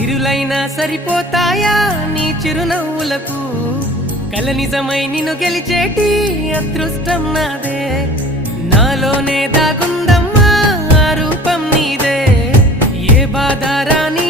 సిరులైనా సరిపోతాయా నీ చిరునవ్వులకు కల నిజమై నిన్ను గెలిచేటి అదృష్టం నాదే నాలోనే దాగుందమ్మా ఆ రూపం నీదే ఏ బాధ రాని